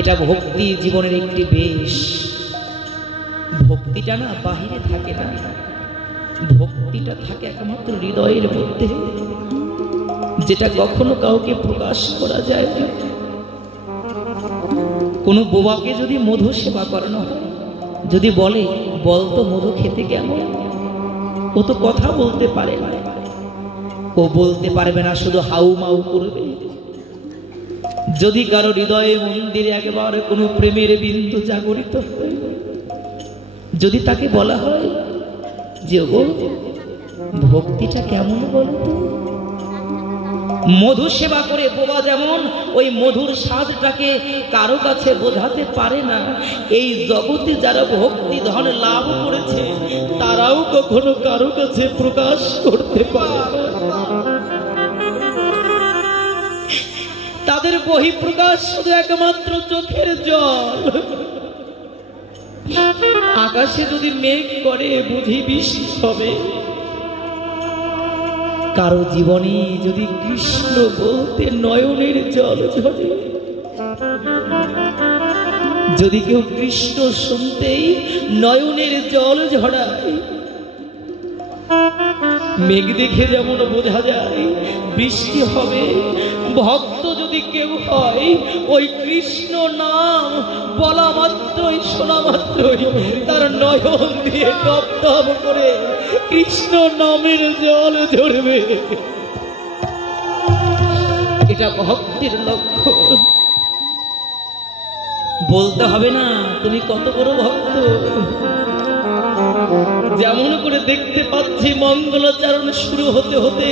এটা ভক্তি জীবনের একটি বেশ। ভক্তিটা না বাহিরে থাকে না, ভক্তিটা থাকে একমাত্র হৃদয়ের মধ্যে, যেটা কখনো কাউকে প্রকাশ করা যায় না। কোনো বোবাকে যদি মধু সেবা করানো হয়, যদি বলে বলতো মধু খেতে কেমন, ও তো কথা বলতে পারে না, ও বলতে পারবে না, শুধু হাউ মাউ করবে। যদি কারো হৃদয়ে মন্দিরে একেবারে কোনো প্রেমের বিন্দু জাগরিত হয়, যদি তাকে বলা হয় যে ও ভক্তিটা কেমন বলতো, মধু সেবা করে বোবা যেমন ওই মধুর স্বাদটাকে কারো কাছে বোঝাতে পারে না, এই জগতে যারা ভক্তি ধন লাভ করেছে তারাও কখনো কারো কাছে প্রকাশ করতে পারে না। তাদের বহিঃপ্রকাশ শুধু একমাত্র চোখের জল। আকাশে যদি মেঘ করে বুঝি বৃষ্টি হবে, কারো জীবনে যদি কৃষ্ণ বলতে নয়নের জল ঝরে, যদি কেউ কৃষ্ণ শুনতেই নয়নের জল ঝরায়, মেঘ দেখে যেমন বোঝা যায় বৃষ্টি হবে, ভক্ত যদি কেউ হয় ওই কৃষ্ণ নাম বলা মাত্রই শোনা মাত্রই তার নয়ন দিয়ে টপ টপ করে কৃষ্ণ নামের জল ঝরবে। এটা ভক্তির লক্ষ্য। বলতে হবে না তুমি কত বড় ভক্ত, যেমন করে দেখতে পাচ্ছি মঙ্গলাচরণ শুরু হতে হতে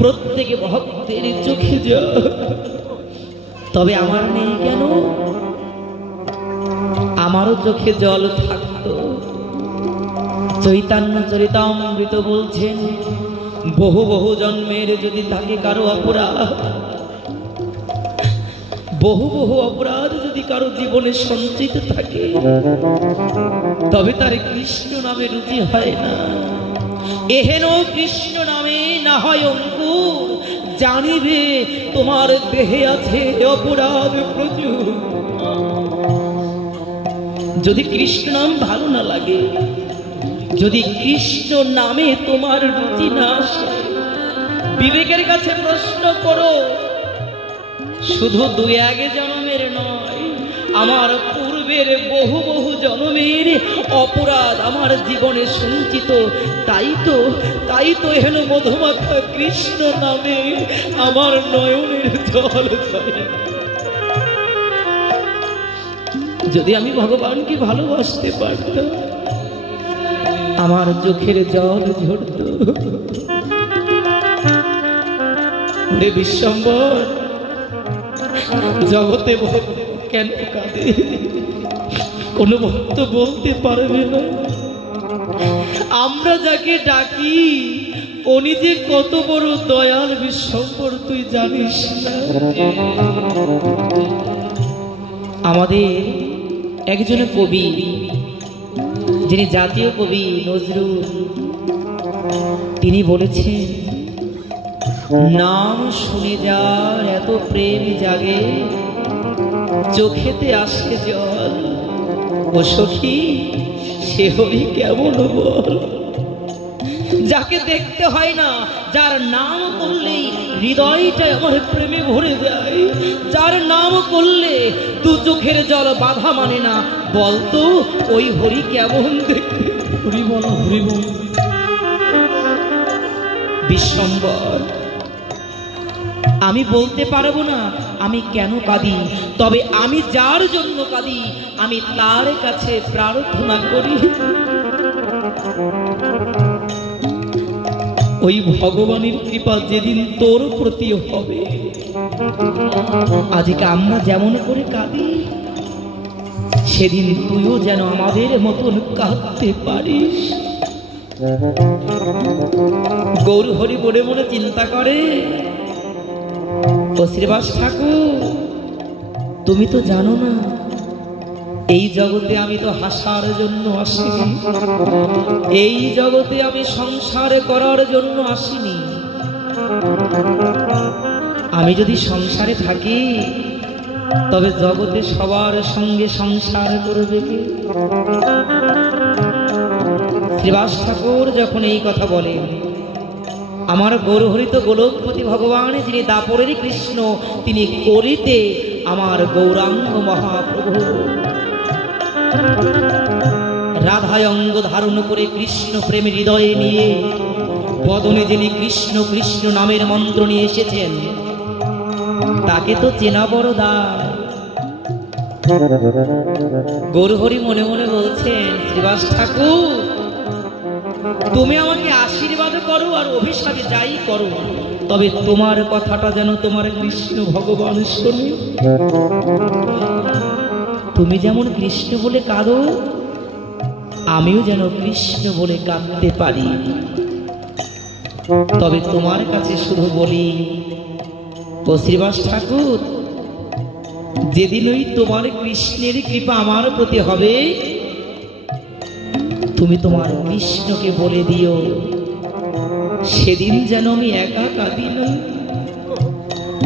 প্রত্যেকে ভক্তের চোখে জল। তবে আমার নেই কেন? আমারও চোখে জল থাকতো। চৈতন্য চরিতামৃত বলছেন, বহু বহু জন্মের যদি থাকে কারো অপরাধ, বহু বহু অপরাধ যদি কারো জীবনে সঞ্চিত থাকে, তবে তার কৃষ্ণ নামে রুচি হয় না। এহেন কৃষ্ণ নামে না হয় অঙ্কুর, জানিবে তোমার দেহে আছে অপরাধ প্রচুর। যদি কৃষ্ণ নাম ভালো না লাগে, যদি কৃষ্ণ নামে তোমার রুচি না আসে, বিবেকের কাছে প্রশ্ন করো, শুধু দুই এক জন্মের নয়, আমার পূর্বের বহু বহু জন্মের অপরাধ আমার জীবনে সঞ্চিত। তাই তো হেন মধুমাখা কৃষ্ণ নামে আমার নয়নের জল ঝরে। যদি আমি ভগবানকে ভালোবাসতে পারতাম, আমার চোখের জল ঝরত। হে বিশ্বম্বর, জগতে কেন কাঁদে? কোন ভক্ত বলতে পারবে না আমরা যাকে ডাকি উনি যে কত বড় দয়াল বিশ্বম্বর, তুই জানিস না? আমাদের একজন কবি, যিনি জাতীয় কবি নজরুল, তিনি বলেছেন, নাম শুনে যার এত প্রেম জাগে, চোখেতে আসে জল, ও সখী সে হরি কেমন বল। যাকে দেখতে হয় না, যার নাম করলেই হৃদয়টা আমার প্রেমে ভরে যায়, যার নাম করলে দু চোখের জল বাধা মানে না, বলতো ওই হরি কেমন দেখতে। হরি বল, হরি বল। বিশ্বম্বর, আমি বলতে পারবো না আমি কেন কাঁদি, তবে আমি যার জন্য কাঁদি আমি তার কাছে প্রার্থনা করি, ওই ভগবানের কৃপা যেদিন তোর প্রতি হবে, আজকে আমরা যেমন করে কাঁদি সেদিন তুইও যেন আমাদের মতন কাঁদতে পারিস। গৌর হরি বলে মনে চিন্তা করে, ও শ্রীবাস ঠাকুর, তুমি তো জানো না এই জগতে আমি তো হাসার জন্য আসিনি, এই জগতে আমি সংসার করার জন্য আসিনি। আমি যদি সংসারে থাকি তবে জগতে সবার সঙ্গে সংসার করবে কে? শ্রীবাস ঠাকুর যখন এই কথা বলেন, আমার গৌরহরিত গোলকপতি ভগবান যিনি দাপরের কৃষ্ণ, তিনি কলিতে আমার গৌরাঙ্গ মহাপ্রভু। রাধায় অঙ্গ ধারণ করে কৃষ্ণ প্রেম হৃদয়ে নিয়ে বদনে যিনি কৃষ্ণ কৃষ্ণ নামের মন্ত্র নিয়ে এসেছেন, তাকে তো চেনা বড় দায়। গৌরহরি মনে মনে বলছেন, শ্রীবাস ঠাকুর তুমি আমাকে আশীর্বাদ করো আর অভিশাপে যাই করো, তবে তোমার কথাটা যেন তোমার কৃষ্ণ ভগবান শোনে। তুমি যেমন কৃষ্ণ বলে কাঁদো, আমিও যেন কৃষ্ণ বলে কাঁদতে পারি। তবে তোমার কাছে শুধু বলি, ও শ্রীবাস ঠাকুর, যেদিন ওই তোমার কৃষ্ণের কৃপা আমার প্রতি হবে, তুমি তোমার কৃষ্ণকে বলে দিও সেদিন যেন আমি একা কাঁদি না।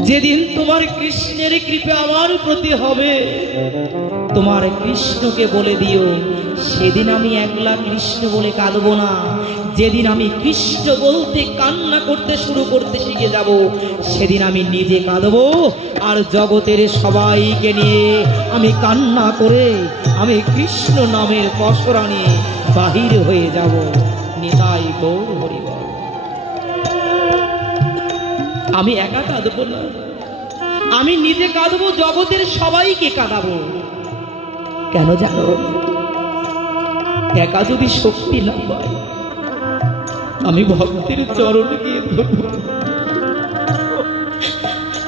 যেদিন তোমার কৃষ্ণের কৃপা আমার প্রতি হবে, তোমার কৃষ্ণকে বলে দিও সেদিন আমি একলা কৃষ্ণ বলে কাঁদবো না। যেদিন আমি কৃষ্ণ বলতে কান্না করতে শুরু করতে শিখে যাব, সেদিন আমি নিজে কাঁদবো আর জগতের সবাইকে নিয়ে আমি কান্না করে আমি কৃষ্ণ নামের পসরা নিয়ে বাহির হয়ে যাব। নিতাই গৌর হরি বল। আমি একা কাঁদবো না, আমি নিজে কাঁদবো, জগতের সবাইকে কাঁদাবো। কেন জানো? একা যদি শক্তি না পাই, আমি ভক্তের চরণ গিয়ে ধরব,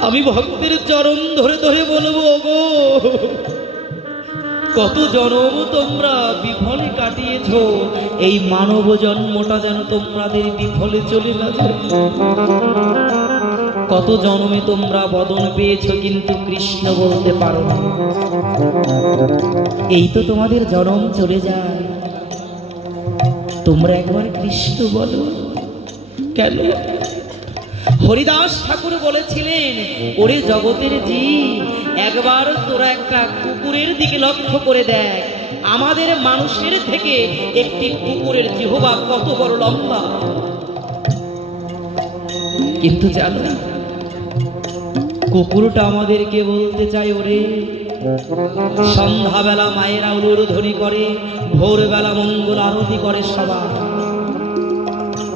আমি ভক্তের চরণ ধরে ধরে বলবো, গো কত জন্ম তোমরা বিফলে কাটিয়েছ, এই মানব জন্মটা যেন তোমাদের বিফলে চলে না যায়। কত জন্মে তোমরা বদন পেয়েছ কিন্তু কৃষ্ণ বলতে পারো না, এই তো তোমাদের জন্ম চলে যায়। তোমরা একবার কৃষ্ণ বলো। কেন? হরিদাস ঠাকুর বলেছিলেন, ওরে জগতের জীব, একবার তোরা একটা কুকুরের দিকে লক্ষ্য করে দেখ, আমাদের মানুষের থেকে একটি কুকুরের জিহ্বা কত বড় লম্বা। কিন্তু জানো, কুকুরটা আমাদেরকে বলতে চাই, ওরে সন্ধ্যাবেলা মায়েরা উলুধ্বনি করে, ভোরবেলা মঙ্গল আরতি করে সবার।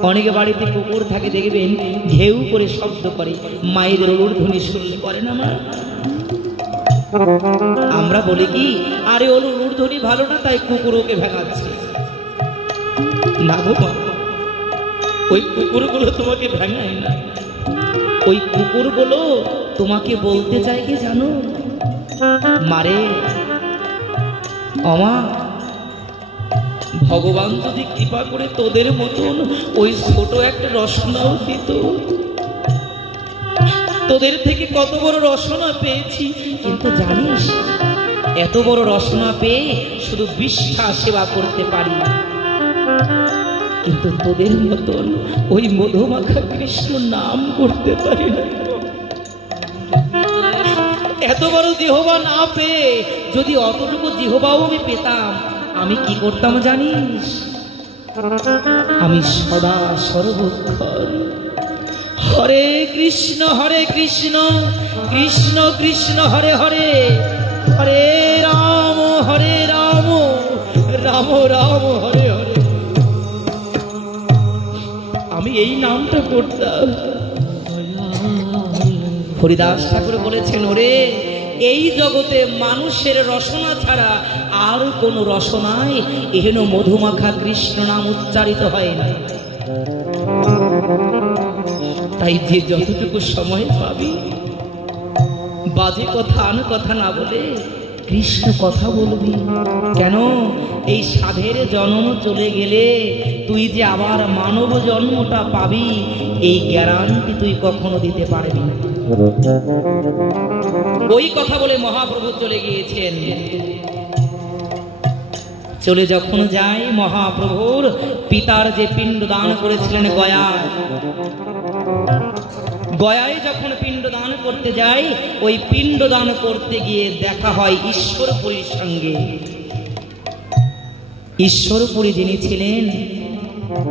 অনেকে বাড়িতে কুকুর থাকে দেখবেন, ঘেউ করে শব্দ করে, মায়েদের উলুধ্বনি শুনলে করে না মা? আমরা বলি কি, আরে ওর উলুধ্বনি ভালো না তাই কুকুর ওকে ভেঙাচ্ছে। না গো মা, ওই কুকুরগুলো তোমাকে ভেঙায় না, ওই কুকুরগুলো তোমাকে বলতে চায় কি জানো? মারে অমা, ভগবান যদি কৃপা করে তোদের মতন ওই ছোট একটা রসনাও দিত, তোদের থেকে কত বড় রসনা পেয়েছি, কিন্তু জানিস এত বড় রসনা পেয়ে শুধু বিষ্ঠা সেবা করতে পারি, কিন্তু তোদের মতন ওই মধুমাখা কৃষ্ণ নাম করতে পারি না। এত বড় জিহ্বা না পেয়ে যদি অতটুকু জিহ্বাও আমি পেতাম, আমি কি করতাম জানিস? আমি সদা সর্বক্ষণ হরে কৃষ্ণ কৃষ্ণ কৃষ্ণ হরে হরে, হরে রাম রাম রাম হরে হরে, আমি এই নামটা করতাম। হরিদাস ঠাকুর বলেছেন, ওরে এই জগতে মানুষের রসনা ছাড়া আর কোন রসনায় এহেন মধুমাখা কৃষ্ণ নাম উচ্চারিত হয় না। তাই যে যতটুকু সময় পাবি, বাজে কথা আন কথা না বলে কৃষ্ণ কথা বলবি। কেন? এই সাধের জন্ম চলে গেলে তুই যে আবার মানব জন্মটা পাবি, এই গ্যারান্টি তুই কখনো দিতে পারবি না। ওই কথা বলে মহাপ্রভু চলে গিয়েছেন। চলে যখন যায়, মহাপ্রভুর পিতার যে পিণ্ড দান করেছিলেন গয়ায়, গয়ায় যখন পিণ্ডদান করতে যায়, ওই পিণ্ডদান করতে গিয়ে দেখা হয় ঈশ্বরপুরীর সঙ্গে। ঈশ্বরপুরী যিনি ছিলেন,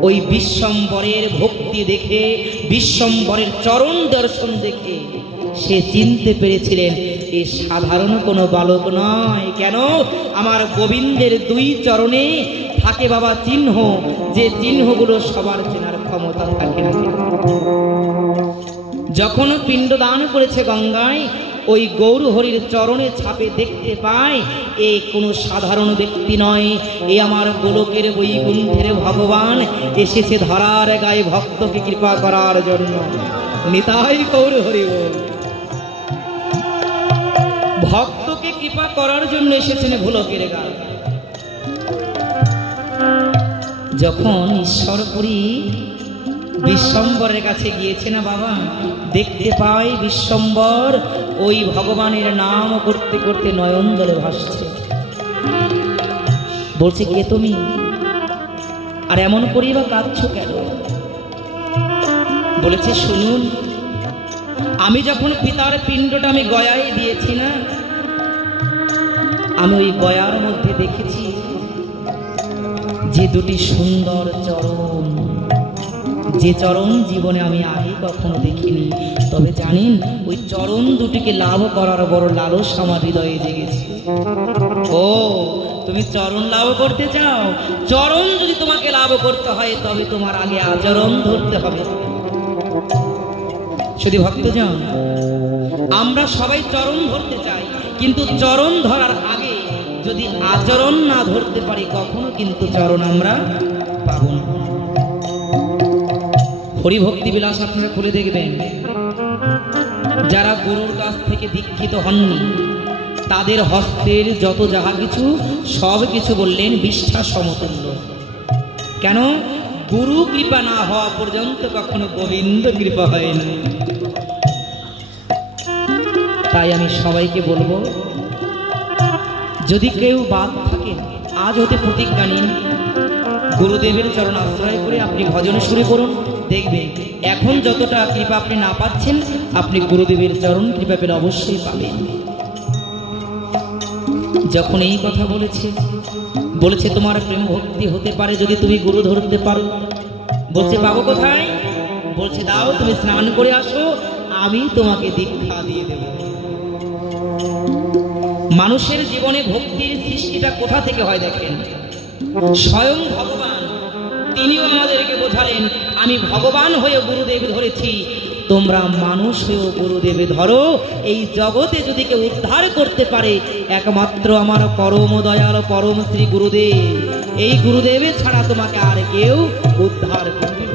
ওই বিশ্বম্বরের ভক্তি দেখে, বিশ্বম্বরের চরণ দর্শন দেখে সে চিনতে পেরেছিলেন এ সাধারণ কোনো বালক নয়। কেন? আমার গোবিন্দের দুই চরণে থাকে বাবা চিহ্ন, যে চিহ্নগুলো সবার চেনার ক্ষমতা থাকে না। যখন পিণ্ডদান করেছে গঙ্গায়, ওই গৌর হরির চরণে ছাপে দেখতে পায় এ কোনো সাধারণ ব্যক্তি নয়, এ আমার গোলকের বৈকুণ্ঠের ভগবান এসেছে ধরার গায়ে ভক্তকে কৃপা করার জন্য। নিতাই গৌর হরি বল। ভক্তকে কৃপা করার জন্য এসেছেন গোলকের গায়ে। যখন ঈশ্বরপুরী বিশ্বম্বরের কাছে গিয়েছে না বাবা, দেখতে পাই বিশ্বম্বর ওই ভগবানের নাম করতে করতে নয়ন জলে ভাসছে। বলছে, কে তুমি? আর এমন করেই বা কাঁদছো কেন? বলেছে, শুনুন, আমি যখন পিতার পিণ্ডটা আমি গয়ায় দিয়েছি না, আমি ওই গয়ার মধ্যে দেখেছি যে দুটি সুন্দর চরণ, যে চরণ জীবনে আমি আগে কখনো দেখিনি। তবে জানেন, ওই চরণ দুটিকে লাভ করার বড় লালস আমার হৃদয়ে জেগেছে। ও, তুমি চরণ লাভ করতে চাও? চরণ যদি তোমাকে লাভ করতে হয়, তবে তোমার আগে আচরণ ধরতে হবে। শুধু ভক্তজন, আমরা সবাই চরণ ধরতে চাই, কিন্তু চরণ ধরার আগে যদি আচরণ না ধরতে পারি, কখনো কিন্তু চরণ আমরা পাব না। হরিভক্তি বিলাস আপনারা খুলে দেখবেন, যারা গুরুর কাছ থেকে দীক্ষিত হননি, তাদের হস্তের যত যাহা কিছু সব কিছু বললেন বিষ্ঠা সমতুল্য। কেন? গুরু কৃপা না হওয়া পর্যন্ত কখনো গোবিন্দ কৃপা হয় না। তাই আমি সবাইকে বলবো, যদি কেউ বাদ থাকে, আজ হতে প্রতিজ্ঞা নিন, গুরুদেবের চরণ আশ্রয় করে আপনি ভজন শুরু করুন। দেখবেন এখন যতটা কৃপা আপনি না পাচ্ছেন, আপনি গুরুদেবের চরণ কৃপা পেলে অবশ্যই পাবেন। যখন এই কথা বলেছে তোমার প্রেম ভক্তি হতে পারে যদি তুমি গুরু ধরতে পারো। বলছে, পাবো কোথায়? বলছে, দাও, তুমি স্নান করে আসো, আমি তোমাকে দীক্ষা দিয়ে দেব। মানুষের জীবনে ভক্তির সৃষ্টিটা কোথা থেকে হয় দেখেন, স্বয়ং ভগবান তিনিও আমাদেরকে বোঝালেন, আমি ভগবান হয়ে গুরুদেব ধরেছি, তোমরা মানুষ হয়েও গুরুদেব ধরো। এই জগতে যদি কেউ উদ্ধার করতে পারে, একমাত্র আমার পরম দয়াল পরম শ্রী গুরুদেব। এই গুরুদেবের ছাড়া তোমাকে আর কেউ উদ্ধার করবে।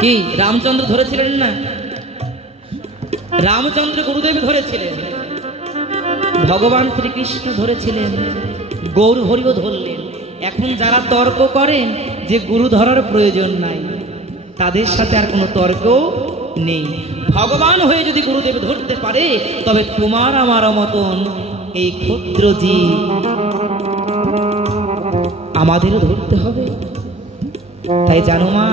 কি রামচন্দ্র ধরেছিলেন না? রামচন্দ্র গুরুদেব ধরেছিলেন, ভগবান শ্রীকৃষ্ণ ধরেছিলেন, গৌর হরিও ধরলেন। এখন যারা তর্ক করেন যে গুরু ধরার প্রয়োজন নাই, তাদের সাথে আর কোনো তর্ক নেই। ভগবান হয়ে যদি গুরুদেব ধরতে পারে, তবে তোমার আমার মতন এই ক্ষুদ্র জীব আমাদেরও ধরতে হবে। তাই জানো মা,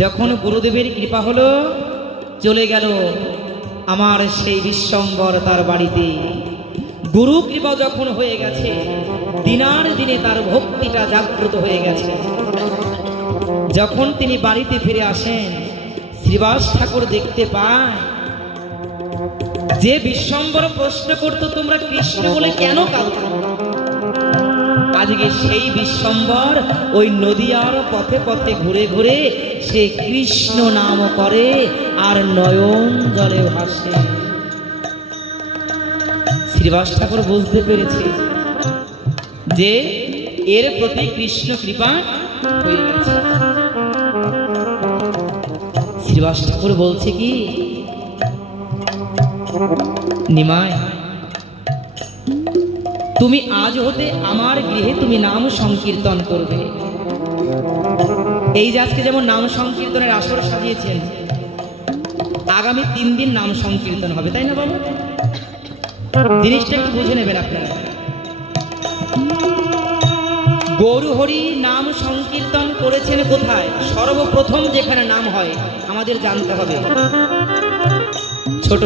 যখন গুরুদেবের কৃপা হলো, চলে গেল আমার সেই বিশ্বম্বর তার বাড়িতে। গুরু কৃপা যখন হয়ে গেছে, দিনার দিনে তার ভক্তিটা জাগ্রত হয়ে গেছে। যখন তিনি বাড়িতে ফিরে আসেন, শ্রীবাস ঠাকুর দেখতে পায় যে বিশ্বম্বর প্রশ্ন করত, তোমরা কৃষ্ণ বলে কেন কাঁদো? আজকে সেই বিশ্বম্বর ওই নদিয়ার পথে পথে ঘুরে ঘুরে সে কৃষ্ণ নাম করে আর নয়ন জলে ভাসে। শ্রীবাস ঠাকুর বুঝতে পেরেছে যে এর প্রতি কৃষ্ণ কৃপা হয়ে গেছে। শ্রীবাস ঠাকুর বলছে কি, নিমাই, তুমি আজ হতে আমার গৃহে তুমি নাম সংকীর্তন করবে। এই যে আজকে যেমন নাম সংকীর্তনের আসর সাজিয়েছেন, আগামী 3 দিন নাম সংকীর্তন হবে, তাই না বাবা? জিনিসটা একটু বুঝে নেবেন আপনারা। গৌরহরি নাম সংকীর্তন করেছেন কোথায়? সর্বপ্রথম যেখানে নাম হয় আমাদের জানতে হবে। ছোট,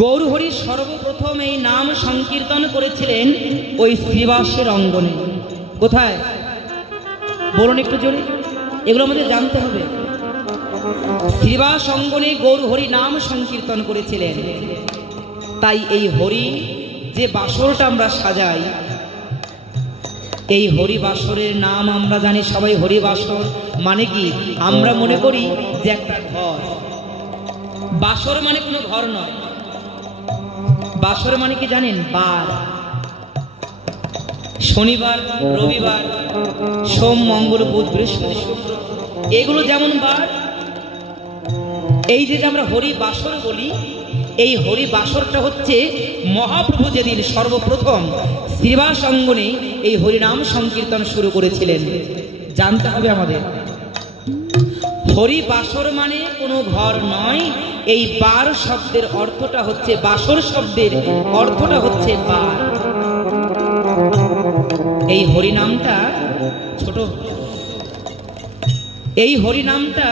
গৌরহরি সর্বপ্রথম এই নাম সংকীর্তন করেছিলেন ওই শ্রীবাসের অঙ্গনে। কোথায় বলুন একটু জোরে, এগুলো আমাদের জানতে হবে। শ্রীবাস অঙ্গনে গৌরহরি নাম সংকীর্তন করেছিলেন। তাই এই হরি যে বাসরটা আমরা সাজাই, এই হরি বাসরের নাম আমরা জানি সবাই। হরি বাসর মানে কি? আমরা মনে করি যে একটা ঘর। বাসর মানে কোনো ঘর নয়। বাসর মানে কি জানেন? বার। শনিবার, রবিবার, সোম, মঙ্গল, বুধ, বৃহস্পতি, শুক্র, এগুলো যেমন বার, এই যে আমরা হরি বাসর বলি, এই হরি বাসরটা হচ্ছে মহাপ্রভু যেদিন সর্বপ্রথম শ্রীবাস অঙ্গনে এই হরিনাম সংকীর্তন শুরু করেছিলেন। জানতে হবে আমাদের। হরি বাসর মানে কোনো ঘর নয়। এই বার শব্দের অর্থটা হচ্ছে, বাসর শব্দের অর্থটা হচ্ছে বার। এই হরিনামটা ছোট, এই হরিনামটা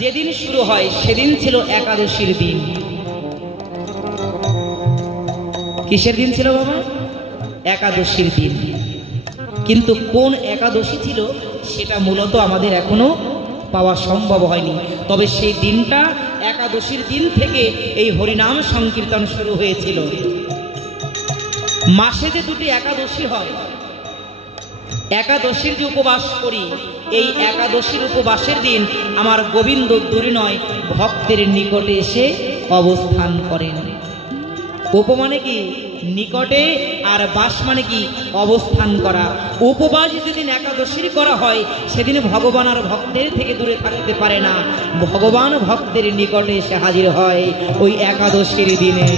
যেদিন শুরু হয় সেদিন ছিল একাদশীর দিন। কিসের দিন ছিল বাবা? একাদশীর দিন। কিন্তু কোন একাদশী ছিল সেটা মূলত আমাদের এখনো পাওয়া সম্ভব হয়নি। তবে সেই দিনটা একাদশীর দিন থেকে এই হরিনাম সংকীর্তন শুরু হয়েছিল। মাসে যে দুটি একাদশী হয়, একাদশীর যে উপবাস করি, এই একাদশীর উপবাসের দিন আমার গোবিন্দ দুরিনয় ভক্তের নিকটে এসে অবস্থান করেন। উপ মানে কি? নিকটে, আর বাস মানে কি? অবস্থান করা। উপবাস যেদিন একাদশীর করা হয় সেদিন ভগবান আর ভক্তের থেকে দূরে থাকতে পারে না, ভগবান ভক্তের নিকটে এসে হাজির হয় ওই একাদশীর দিনে।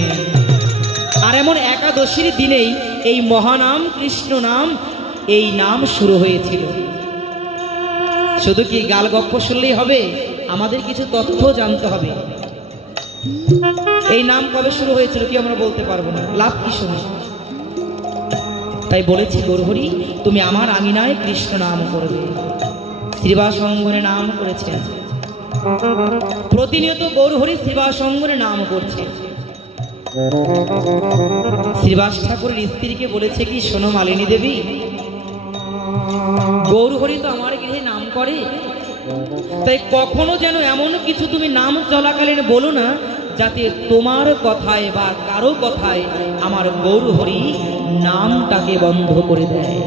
আর এমন একাদশীর দিনেই এই মহানাম কৃষ্ণ নাম, এই নাম শুরু হয়েছিল। শুধু কি গাল গপ্প শুনলেই হবে? আমাদের কিছু তথ্য জানতে হবে। এই নাম কবে শুরু হয়েছিল কি আমরা বলতে পারবো না, লাভ কি শুনে? তাই বলেছি গৌরহরি তুমি আমার আঙিনায় কৃষ্ণ নাম করবে। শ্রীবাস অঙ্গনে নাম করেছে। প্রতিনিয়ত গৌরহরি শ্রীবাস অঙ্গনে নাম করছে। শ্রীবাস ঠাকুরের স্ত্রীকে বলেছে কি, শোনো মালিনী দেবী, গৌরহরি তো আমার গৃহে নাম করে, তাই কখনো যেন এমন কিছু তুমি নাম চলাকালীন বলো না যাতে তোমার কথায় বা কারো কথায় আমার গৌরহরি নামটাকে বন্ধ করে দেয়।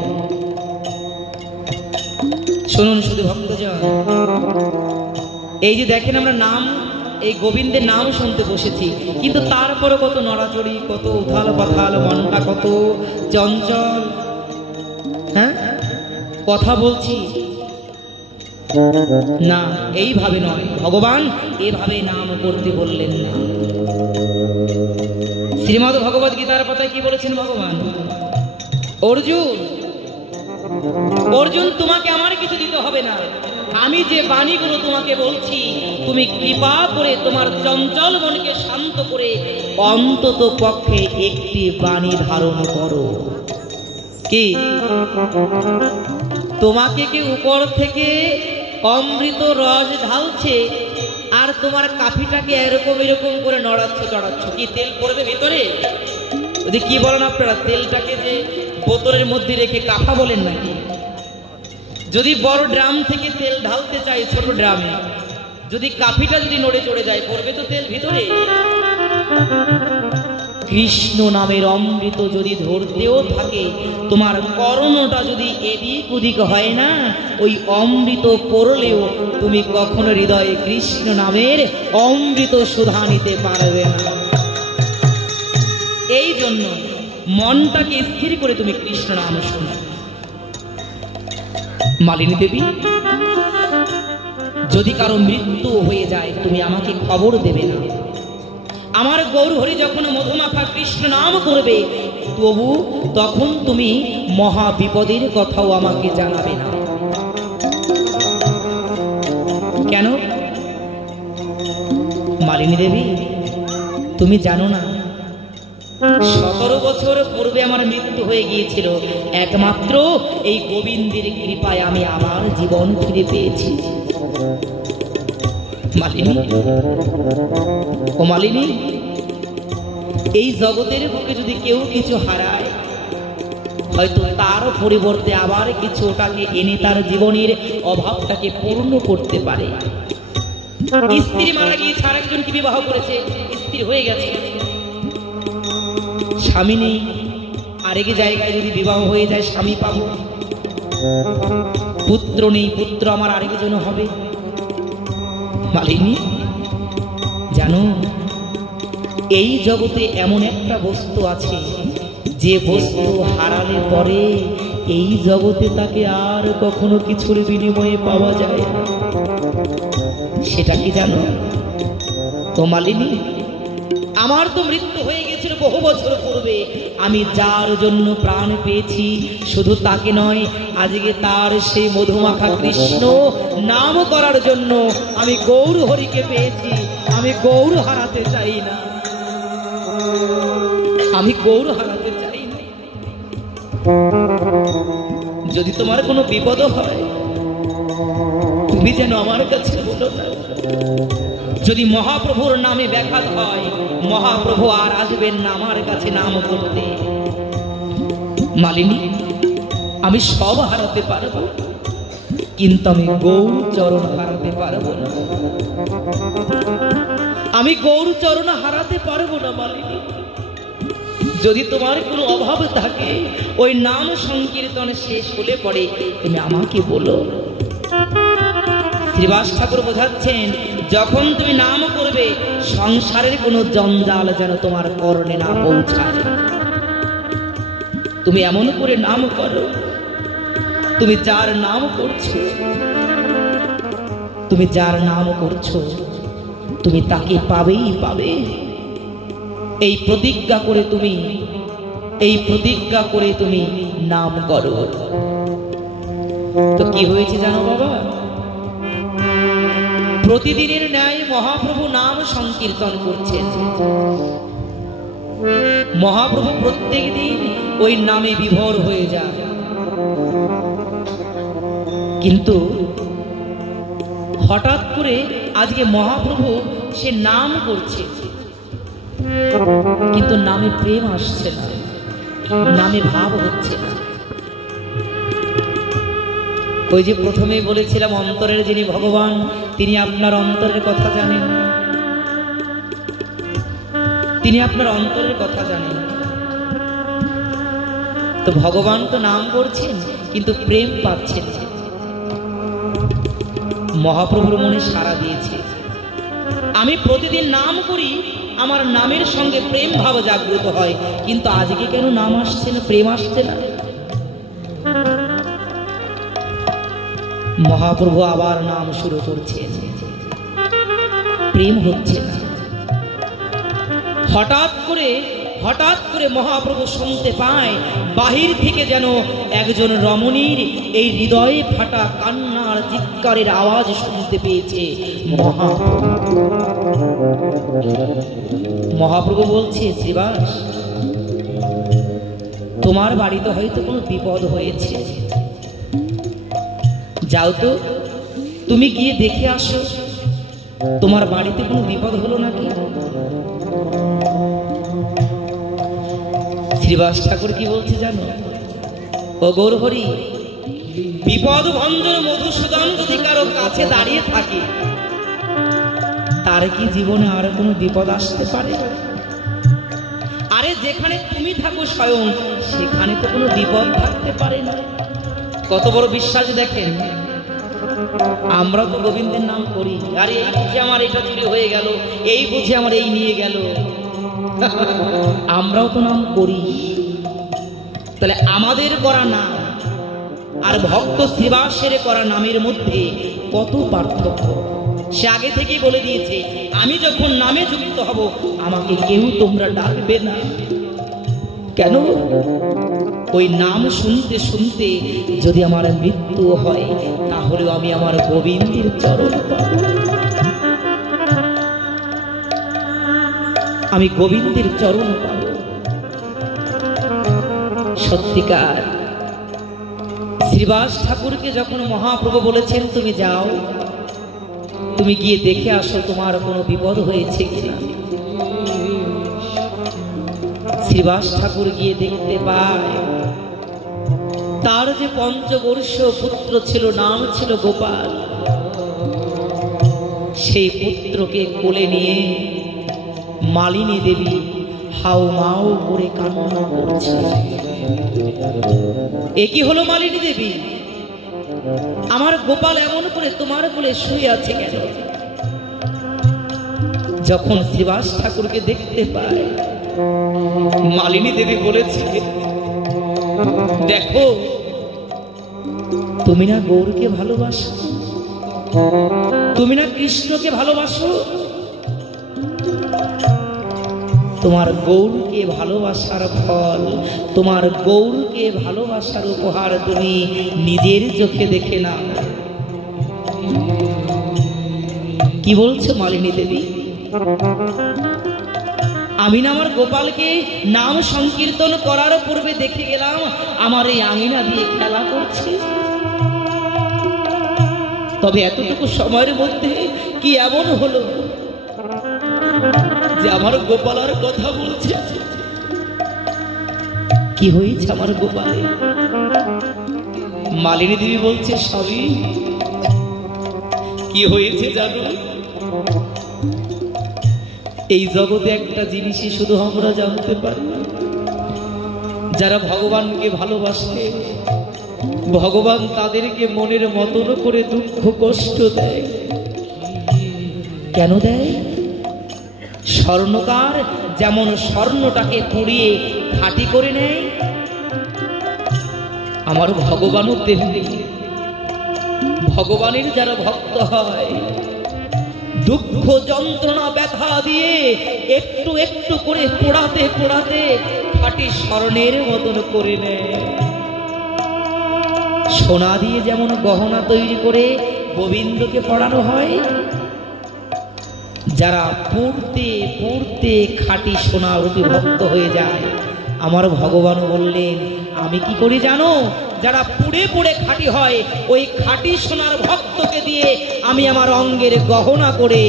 শুনুন শুধু ভক্তজন, এই যে দেখেন আমরা নাম, এই গোবিন্দের নাম শুনতে বসেছি, কিন্তু তারপরে কত নড়াচড়ি, কত উথাল পাথাল, মনটা কত চঞ্চল। হ্যাঁ, কথা বলছি না, এইভাবে নয়। ভগবান এভাবে নাম করতে বললেন না। শ্রীমদ্ ভগবত গীতার পাতায় কি বলেছেন ভগবান? অর্জুন, অর্জুন তোমাকে আমার কিছু দিতে হবে না, আমি যে বাণীগুলো তোমাকে বলছি তুমি কৃপা করে তোমার চঞ্চল মনকে শান্ত করে অন্তত পক্ষে একটি বাণী ধারণ করো। কি তোমাকে কি উপর থেকে অমৃত রস ঢালছে আর তোমার কাফিটাকে এরকম এরকম করে নড়াচ্ছ চড়াচ্ছ, কি তেল পড়বে ভিতরে? যদি কি বলেন আপনারা, তেলটাকে যে বোতলের মধ্যে রেখে কাফা বলেন নাকি? যদি বড় ড্রাম থেকে তেল ঢালতে চাই ছোট ড্রামে, যদি কাফিটা যদি নড়ে চড়ে যায় পড়বে তো তেল ভিতরে। কৃষ্ণ নামের অমৃত যদি ধরতেও থাকে, তোমার করণটা যদি এদিক ওদিক হয় না, ওই অমৃত পড়লেও তুমি কখনো হৃদয়ে কৃষ্ণ নামের অমৃত সুধা নিতে পারবে না। এই জন্য মনটাকে স্থির করে তুমি কৃষ্ণ নাম শোনো। মালিনী দেবী, যদি কারো মৃত্যু হয়ে যায় তুমি আমাকে খবর দেবে না। আমার গৌরহরি যখন মধুমাখা কৃষ্ণ নাম করবে তবু তখন তুমি মহা বিপদের কথাও আমাকে জানাবে না। কেন? মালিনী দেবী, তুমি জানো না 17 বছর পূর্বে আমার মৃত্যু হয়ে গিয়েছিল, একমাত্র এই গোবিন্দের কৃপায় আমি আমার জীবন ফিরে পেয়েছি। মালিনী, ও মালিনী, এই জগতের বুকে যদি কেউ কিছু হারায়, হয়তো তার পরিবর্তে আবার কিছু ওটাকে এনে তার জীবনের অভাবটাকে পূর্ণ করতে পারে। স্ত্রী মারা গিয়েছে, আরেকজনকে বিবাহ করেছে, স্ত্রী হয়ে গেছে, স্বামী নেই, আরেক জায়গায় যদি বিবাহ হয়ে যায় স্বামী পাবো। পুত্র নেই, পুত্র আমার আরেকজন হবে। মালিনী জানো, এই জগতে এমন একটা বস্তু আছে, যে বস্তু হারালে পরে এই জগতে তাকে আর কখনো কিছুর বিনিময়ে পাওয়া যায় না। সেটা কি জানো? তো মালিনী, আমার তো মৃত্যু হয়ে গেছিল বহু বছর পূর্বে। আমি যার জন্য প্রাণ পেয়েছি, শুধু তাকে নয়, আজকে তার সেই মধুমাখা কৃষ্ণ নাম করার জন্য আমি গৌর হরিকে পেয়েছি। আমি গৌর হারাতে চাই না, আমি গৌর হারাতে চাই না। যদি তোমার কোনো বিপদ হয়, তুমি যেন আমার কাছে বলো না। যদি মহাপ্রভুর নামে ব্যাঘাত হয়, মহাপ্রভু আর আসবেন না আমার কাছে নাম করতে। মালিনী, আমি সব হারাতে পারবো, কিন্তু আমি গৌর চরণ হারাতে পারবো না। আমি গৌর চরণ হারাতে পারবো না মালিনী। যদি তোমার কোনো অভাব থাকে, ওই নাম সংকীর্তন শেষ হলে পরে তুমি আমাকে বলো। শ্রীবাস ঠাকুর বোঝাচ্ছেন, যখন তুমি নাম করবে, সংসারের কোনো জঞ্জাল যেন তোমার কর্ণে না পৌঁছায়। তুমি এমন করে নাম করো, তুমি যার নাম করছো, তুমি যার নাম করছো, তুমি তাকে পাবেই পাবে। এই প্রতিজ্ঞা করে তুমি, এই প্রতিজ্ঞা করে তুমি নাম করো। তো কি হয়েছে জানো বাবা? প্রতিদিনের ন্যায় মহাপ্রভু নাম সংকীর্তন করছেন। মহাপ্রভু প্রত্যেক দিন ওই নামে বিভোর হয়ে যায়, কিন্তু হঠাৎ করে আজকে মহাপ্রভু সে নাম করছে, কিন্তু নামে প্রেম আসছে না, নামে ভাব হচ্ছে না। ওই যে প্রথমে বলেছিলাম, অন্তরের যিনি ভগবান, তিনি আপনার অন্তরের কথা জানেন, তিনি আপনার অন্তরের কথা জানেন। তো ভগবান তো নাম করছেন, কিন্তু প্রেম পাচ্ছেন। মহাপ্রভুর মনে সাড়া দিয়েছে, আমি প্রতিদিন নাম করি, আমার নামের সঙ্গে প্রেম ভাব জাগ্রত হয়, কিন্তু আজকে কেন নাম আসছে না, প্রেম আসছে না। মহাপ্রভু আবার নাম শুরু করছেন, প্রেম হচ্ছে না। হঠাৎ করে মহাপ্রভু শুনতে পায়, বাহির থেকে যেন একজন রমণীর এই হৃদয়ে ফাটা কান্নার চিৎকারের আওয়াজ শুনতে পেয়েছে। মহাপ্রভু বলছে, শ্রীবাস, তোমার বাড়িতে হয়তো কোনো বিপদ হয়েছে, যাও তো, তুমি গিয়ে দেখে আসো, তোমার বাড়িতে কোনো বিপদ হলো নাকি। শ্রীবাস ঠাকুর কি বলছে জানো? ও গৌর হরি, বিপদ ভঞ্জন মধুসূদন যদি কারো কাছে দাঁড়িয়ে থাকে, তার কি জীবনে আর কোনো বিপদ আসতে পারে? আরে যেখানে তুমি থাকো স্বয়ং, সেখানে তো কোনো বিপদ থাকতে পারে না। কত বড় বিশ্বাস দেখেন। আমরা তো গোবিন্দের নাম করি, আরে এই বুঝে আমার এটা চুরি হয়ে গেল, এই বুঝে আমার এই নিয়ে গেল, আমরাও তো নাম করি। তাহলে আমাদের করা নাম আর ভক্ত শ্রীবাসের করা নামের মধ্যে কত পার্থক্য। সে আগে থেকেই বলে দিয়েছে, আমি যখন নামে যুক্ত হব, আমাকে কেউ তোমরা ডাকবে না। কেন? ওই নাম শুনতে শুনতে যদি আমার মৃত্যু হয়, তাহলে আমি আমার গোবিন্দের চরণ পাব, আমি গোবিন্দের চরণ পাব। সত্যিকার। শ্রীবাস ঠাকুরকে যখন মহাপ্রভু বলেছেন তুমি যাও, তুমি গিয়ে দেখে আসো তোমার কোনো বিপদ হয়েছে কিনা। শ্রীবাস ঠাকুর গিয়ে দেখতে পায় তার যে পঞ্চবর্ষ পুত্র ছিল, নাম ছিল গোপাল, সেই পুত্রকে কোলে নিয়ে মালিনী দেবী হাউ মাউ করে কান্না করছে। এ কি হলো মালিনী দেবী, আমার গোপাল এমন করে তোমার কোলে শুয়ে আছে কেন? যখন শ্রীবাস ঠাকুরকে দেখতে পায়, মালিনী দেবী বলেছে, দেখো তুমি না গৌরকে ভালোবাসো, তুমি না কৃষ্ণকে ভালোবাসো, তোমার গৌরকে ভালোবাসার ফল, তোমার গৌরকে ভালোবাসার উপহার তুমি নিজের চোখে দেখে নাও। কি বলছো মালিনী দেবী? আমি না আমার গোপালকে নাম সংকীর্তন করার পূর্বে দেখে গেলাম আমার এই আঙিনা দিয়ে খেলা করছে, তবে এতটুকু সময়ের মধ্যে কি এমন হলো যে আমার গোপালার কথা বলছে? কি হয়েছে আমার গোপালে? মালিনী দেবী বলছে, স্বামী কি হয়েছে জানো? এই জগতে একটা জিনিসই শুধু আমরা জানতে পারি, যারা ভগবানকে ভালোবাসে ভগবান তাদেরকে মনের মতন করে দুঃখ কষ্ট দেয়। কেন দেয়? স্বর্ণকার যেমন স্বর্ণটাকে পুড়িয়ে খাঁটি করে নেয়, আমার ভগবানও তেমনি। ভগবানের যারা ভক্ত হয় দুঃখ যন্ত্রণা ব্যথা দিয়ে একটু একটু করে পোড়াতে পোড়াতে খাঁটি স্বর্ণের মতন করে নেয়। সোনা দিয়ে যেমন গহনা তৈরি করে গোবিন্দকে পড়ানো হয়, যারা পড়তে পড়তে খাঁটি সোনা রূপী ভক্ত হয়ে যায়, আমার ভগবানও বললেন আমি কি করি জানো? যারা পুড়ে পুড়ে খাঁটি হয় ওই খাঁটি সোনার ভক্তকে দিয়ে আমি আমার অঙ্গের গহনা করে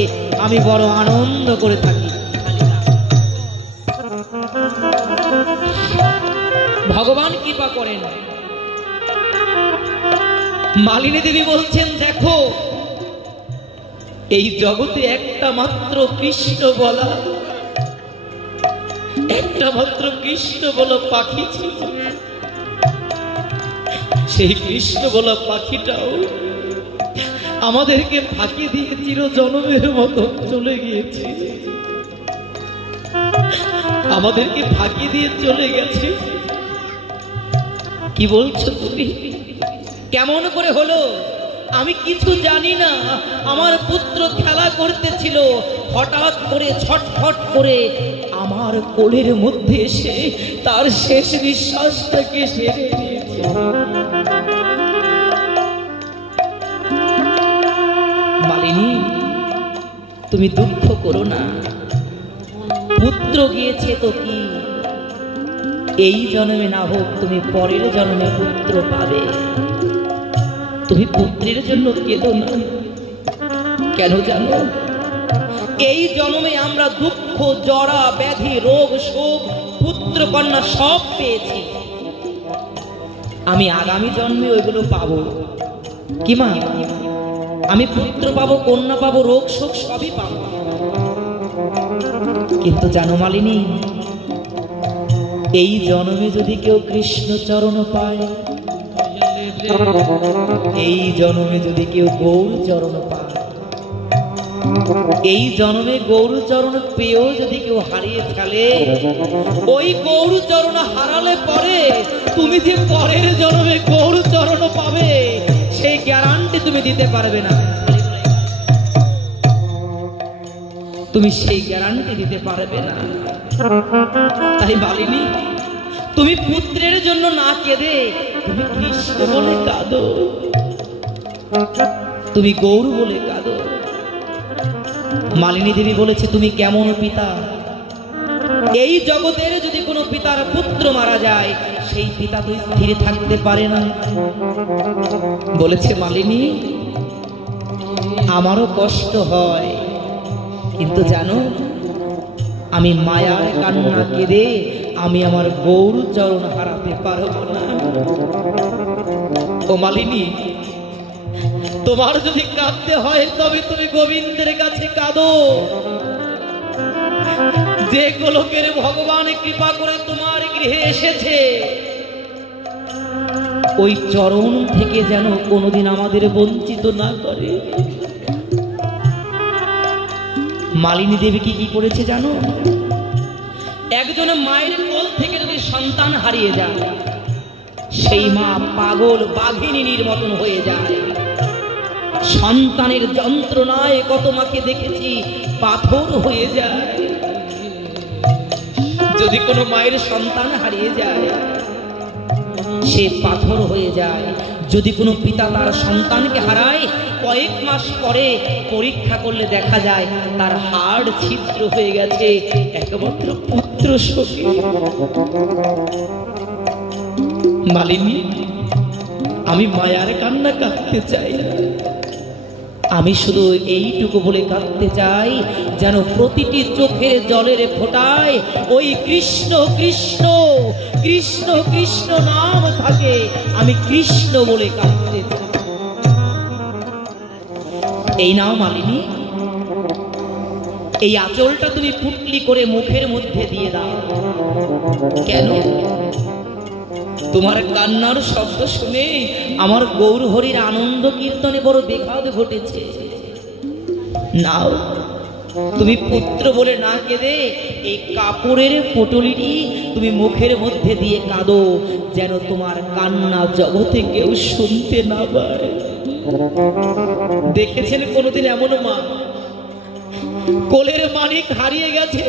আমি বড় আনন্দ করে থাকি। ভগবান কৃপা করেন। মালিনী দেবী বলছেন, দেখো এই জগতে একটা মাত্র কৃষ্ণ বলা, একটা মাত্র কৃষ্ণ বলা পাখি ছিল। সেই কৃষ্ণ বলা পাখিটাও আমাদেরকে ফাঁকি দিয়ে চির জনমের মতো চলে গিয়েছে, আমাদেরকে ফাঁকি দিয়ে চলে গেছে। কি বলছো তুমি? কেমন করে হলো? আমি কিছু জানি না। আমার পুত্র খেলা করতেছিল, হঠাৎ করে ছটফট করে আমার কোলের মধ্যে এসে তার শেষ নিঃশ্বাসটাকে সেরে নিয়েছে। মালিনী তুমি দুঃখ করো না, পুত্র গিয়েছে তো কি, এই জন্মে না হোক তুমি পরের জন্মে পুত্র পাবে। তুমি পুত্রের জন্য কেঁদো না। কেন জানো? এই জন্মে আমরা দুঃখ জরা ব্যাধি রোগ শোক পুত্র কন্যা সব পেয়েছি, আমি আগামী জন্মে ওইগুলো পাবো। কি মা, আমি পুত্র পাবো, কন্যা পাবো, রোগ শোক সবই পাবো। কিন্তু জানো মালিনী, এই জন্মে যদি কেউ কৃষ্ণ চরণ পায়, এই জন্মে যদি কেউ গৌর চরণ পায়, এই জন্মে গৌর চরণ পেয়েও যদি কেউ হারিয়ে ফেলে, ওই গৌর চরণ হারালে পরে তুমি যে পরের জন্মে গৌর চরণ পাবে সেই গ্যারান্টি তুমি দিতে পারবে না। তুমি সেই গ্যারান্টি দিতে পারবে না। তাই মালিনী তুমি পুত্রের জন্য না কেঁদে তুমি কৃষ্ণ বলে কাঁদো, তুমি গৌর বলে কাঁদো। মালিনী দেবী বলেছে, তুমি কেমন পিতা এই জগতের যদি কোনো পিতার পুত্র মারা যায়, সেই পিতা তো স্থির থাকতে পারে না। বলেছে মালিনী, আমারও কষ্ট হয়, কিন্তু জানো, আমি মায়ার কান্না কেঁদে আমি আমার গৌর চরণ হারাতে পারব না। ও মালিনী, তোমার যদি কাঁদতে হয় তবে তুমি গোবিন্দের কাছে কাঁদো। যে গোলকের ভগবান কৃপা করে তোমার গৃহে এসেছে, ওই চরণ থেকে যেন কোনোদিন আমাদের বঞ্চিত না করে। মালিনী দেবী কি করেছে জানো? একজন মায়ের কোল থেকে যদি সন্তান হারিয়ে যায়, সেই মা পাগল বাঘিনীর মতন হয়ে যায়। সন্তানের যন্ত্রণায় কত মাকে দেখেছি পাথর হয়ে যায়। যদি কোনো মায়ের সন্তান হারিয়ে যায়, সে পাথর হয়ে যায়। যদি কোনো পিতা তার সন্তানকে হারায়, কয়েক মাস পরে পরীক্ষা করলে দেখা যায় তার হাড় ছিদ্র হয়ে গেছে, একমাত্র পুত্র শোকে। মালিনী, আমি মায়ার কান্না কাঁদতে চাই না, আমি শুধু এইটুকু বলে কাঁদতে চাই যেন প্রতিটি চোখের জলের ফোঁটায় ওই কৃষ্ণ কৃষ্ণ কৃষ্ণ কৃষ্ণ নাম থাকে। আমি কৃষ্ণ বলে কাঁদতে চাই। এই নাও মালিনী, এই আঁচলটা তুমি পুটলি করে মুখের মধ্যে দিয়ে দাও। কেন? তোমার কান্নার শব্দ শুনে আমার গৌর হরির আনন্দ কীর্তনে বড় ব্যাঘাত ঘটেছে। নাও, তুমি পুত্র বলে না কেঁদে এই কাপড়ের পুটলিটি তুমি মুখের মধ্যে দিয়ে কাঁদো, যেন তোমার কান্না জগতে কেউ শুনতে না পায়। দেখেছেন কোনোদিন এমন মা, কোলের মানিক হারিয়ে গেছে,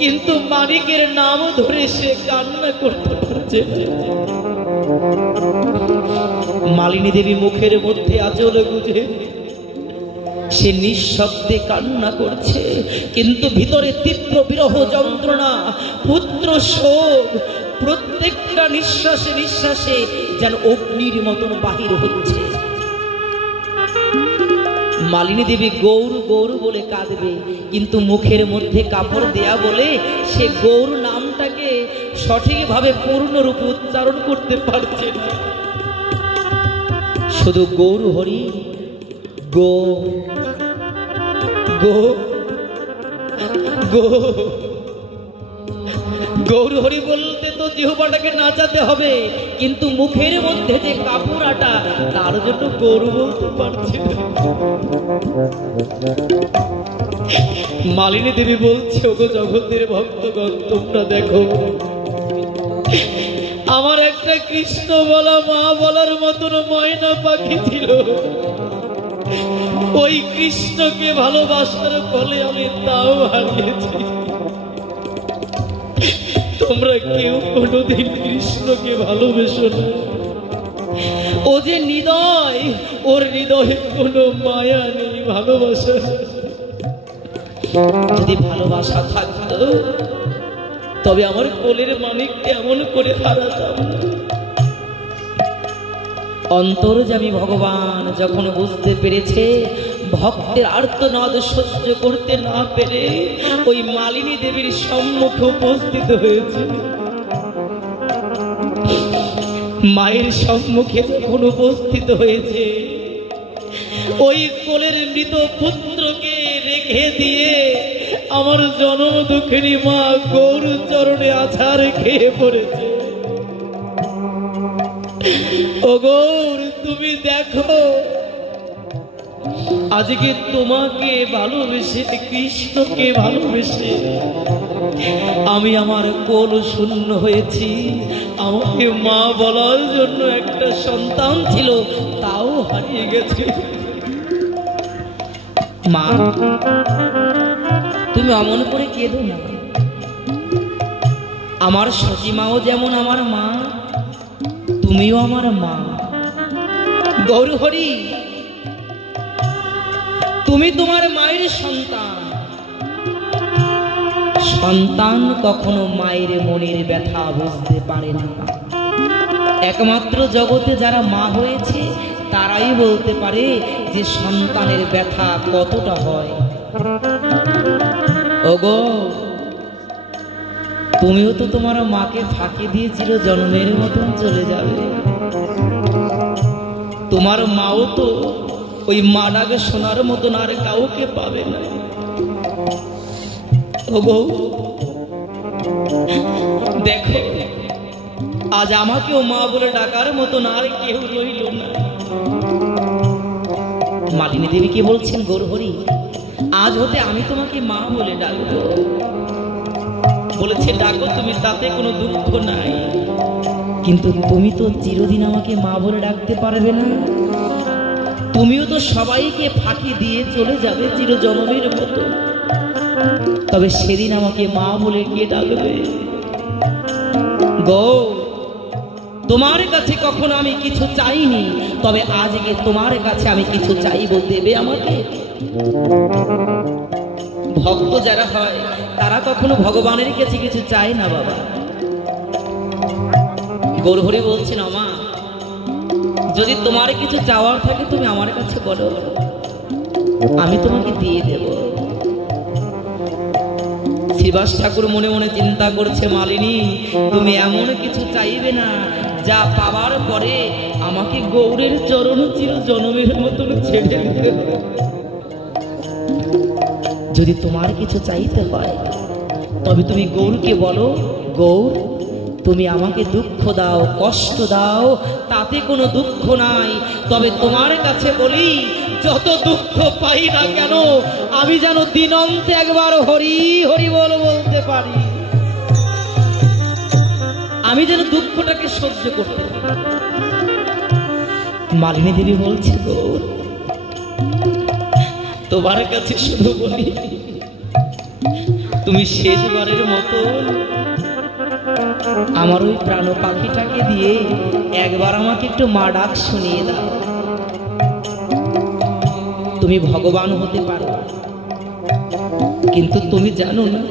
কিন্তু মানিকের নাম ধরে সে কান্না করতে পারছে। মালিনী দেবী মুখের মধ্যে আঁচল গুজে সে নিঃশব্দে কান্না করছে, কিন্তু ভিতরে তীব্র বিরহ যন্ত্রণা, পুত্র শোক প্রত্যেকটা নিঃশ্বাসে নিঃশ্বাসে যেন অগ্নির মতন বাহির হচ্ছে। মালিনী দেবী গৌর গৌর বলে কাঁদবে, কিন্তু মুখের মধ্যে কাপড় দেয়া বলে সে গৌর নামটাকে সঠিকভাবে পূর্ণরূপে উচ্চারণ করতে পারছে না। শুধু গৌর হরি গো গো গো গৌর হরি বলতে তো জিহ্বাটাকে নাচাতে হবে, কিন্তু মুখের মধ্যে যে কাপড়াটা তার জন্য গৌর বলতে পারছে না। মালিনী দেবী বলছে, ওগো জগতের ভক্তগণ, তোমরা দেখো, আমার একটা কৃষ্ণ বলা মা বলার মতন ময়না পাখি ছিল। ওই কৃষ্ণকে ভালোবাসার ফলে আমি তাও হারিয়েছি। তোমরা কেউ কোনোদিন কৃষ্ণকে ভালোবেসো না। ও যে হৃদয়, ওর হৃদয়ে কোনো মায়া নেই, ভালোবাসা। যদি ভালোবাসা থাকতো তবে আমার কোলের মানিককে এমন করে হারাতাম না। অন্তর্যামী ভগবান যখন বুঝতে পেরেছে ভক্তের আর্তনাদ সহ্য করতে না পেরে ওই মালিনী দেবীর সম্মুখে উপস্থিত হয়েছে। মায়ের সম্মুখে যখন উপস্থিত হয়েছে, ওই কোলের মৃত পুত্রকে রেখে দিয়ে আমার জনম দুঃখিনী মা গৌর চরণে আছাড় খেয়ে পড়েছে। ও গৌর, তুমি দেখো, আজকে তোমাকে ভালোবেসে, কৃষ্ণকে ভালোবেসে আমি আমার কোল শূন্য হয়েছি। আমাকে মা বলার জন্য একটা সন্তান ছিল, তাও হারিয়ে গেছে। মা, তুমি অমন করে কেঁদো না। আমার সচিমাও যেমন আমার মা, তুমিও আমার মা। গৌর হরি, তুমি তোমার মায়ের সন্তান, সন্তান কখনো মায়ের মনের ব্যথা বুঝতে পারে না। একমাত্র জগতে যারা মা হয়েছে তারাই বলতে পারে যে সন্তানের ব্যথা কতটা হয়। ওগো, তুমিও তো তোমার মাকে ফাঁকি দিয়ে চির জন্মের মতন চলে যাবে। তোমার মাও তো ওই মা ডাকে শোনার মতন আর কাউকে পাবে না। ওগো, দেখো আজ আমাকেও মা বলে ডাকার মতন আর কেউ রইল না। মালিনী দেবী কে বলছেন, গৌরহরি আজ হতে আমি তোমাকে মা বলে ডাকবো। বলেছে ডাকো তুমি, তাতে কোনো দুঃখ নাই, কিন্তু তুমি তো চিরদিন আমাকে মা বলে ডাকতে পারবে না। তুমিও তো সবাইকে ফাঁকি দিয়ে চলে যাবে চির জন্মের মতো। তবে সেদিন আমাকে মা বলে কে ডাকবে? গো, তোমার কাছে কখনো আমি কিছু চাইনি, তবে আজকে তোমার কাছে আমি কিছু চাইবো, দেবে আমাকে? ভক্ত যারা হয় তারা কখনো ভগবানের কাছে কিছু চায় না বাবা। গৌরহরি বলছেন, মা যদি তোমার কিছু চাওয়ার থাকে তুমি আমার কাছে বলো, আমি তোমাকে দিয়ে দেব। শ্রীবাস ঠাকুর মনে মনে চিন্তা করছে, মালিনী তুমি এমন কিছু চাইবে না যা পাওয়ার পরে আমাকে গৌরের চরণ চির জনমের মতন ছেড়ে দিতে হবে। যদি তোমার কিছু চাইতে হয় তবে তুমি গৌরকে বলো, গৌর তুমি আমাকে দুঃখ দাও, কষ্ট দাও, তাতে কোনো দুঃখ নাই, তবে তোমার কাছে বলি যত দুঃখ পাই না কেন আমি যেন দিনন্তে একবার হরি হরি বল বলতে পারি, আমি যেন দুঃখটাকে সহ্য করতে পারি। মালিনী দেবী বলছে, গৌর তোমার কাছে শুধু বলি তুমি শেষবারের মতো আমার ওই প্রাণ পাখিটাকে দিয়ে একবার আমাকে একটু মা ডাক শুনিয়ে দাও। তুমি ভগবান হতে পারো, কিন্তু তুমি জানো না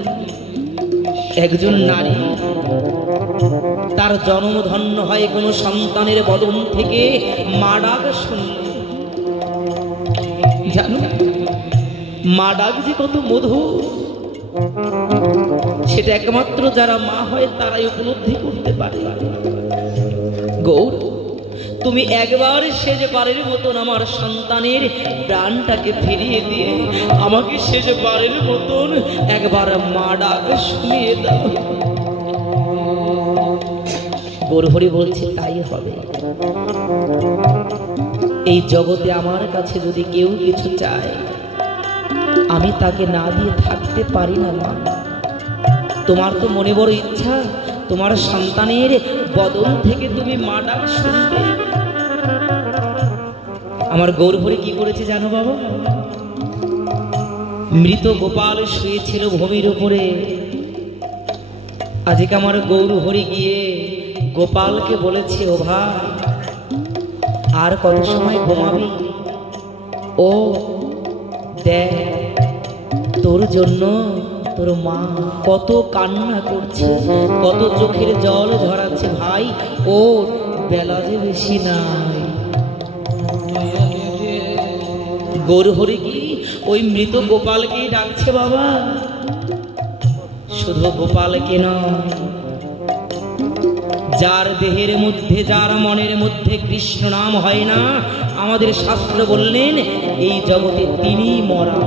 একজন নারী তার জন্ম ধন্য হয় কোনো সন্তানের বদন থেকে মা ডাক শুনলে। জানো মা ডাক যে কত মধুর, সেটা একমাত্র যারা মা হয় তারাই উপলব্ধি করতে পারে। গৌর তুমি একবার শেষবারের মতন আমার সন্তানের প্রাণটাকে ফিরিয়ে দিয়ে আমাকে শেষবারের মতন একবার মা ডাক শুনিয়ে দাও। গৌরহরি বলছে, তাই হবে। এই জগতে আমার কাছে যদি কেউ কিছু চায় আমি তাকে না দিয়ে থাকতে পারি না মা। তোমার তো মনে বড় ইচ্ছা তোমার সন্তানের বদন থেকে তুমি মা ডাক শুনবে। আমার গৌরহরি কি করেছে জানো বাবা? মৃত গোপাল শুয়েছিল ভূমির উপরে। আজকে আমার গৌরহরি গিয়ে গোপালকে বলেছে, ও ভাই আর কত সময় ঘুমাবি? ও দেখ তোর জন্য তোর মা কত কান্না করছে, কত চোখের জল ঝরাচ্ছে। ভাই ও বেলা যে বেশি নাই। গৌরহরি কি ওই মৃত গোপালকেই ডাকছে বাবা। শুধু গোপালকে নয়, যার দেহের মধ্যে যার মনের মধ্যে কৃষ্ণ নাম হয় না, আমাদের শাস্ত্র বললেন এই জগতে তিনি মরা।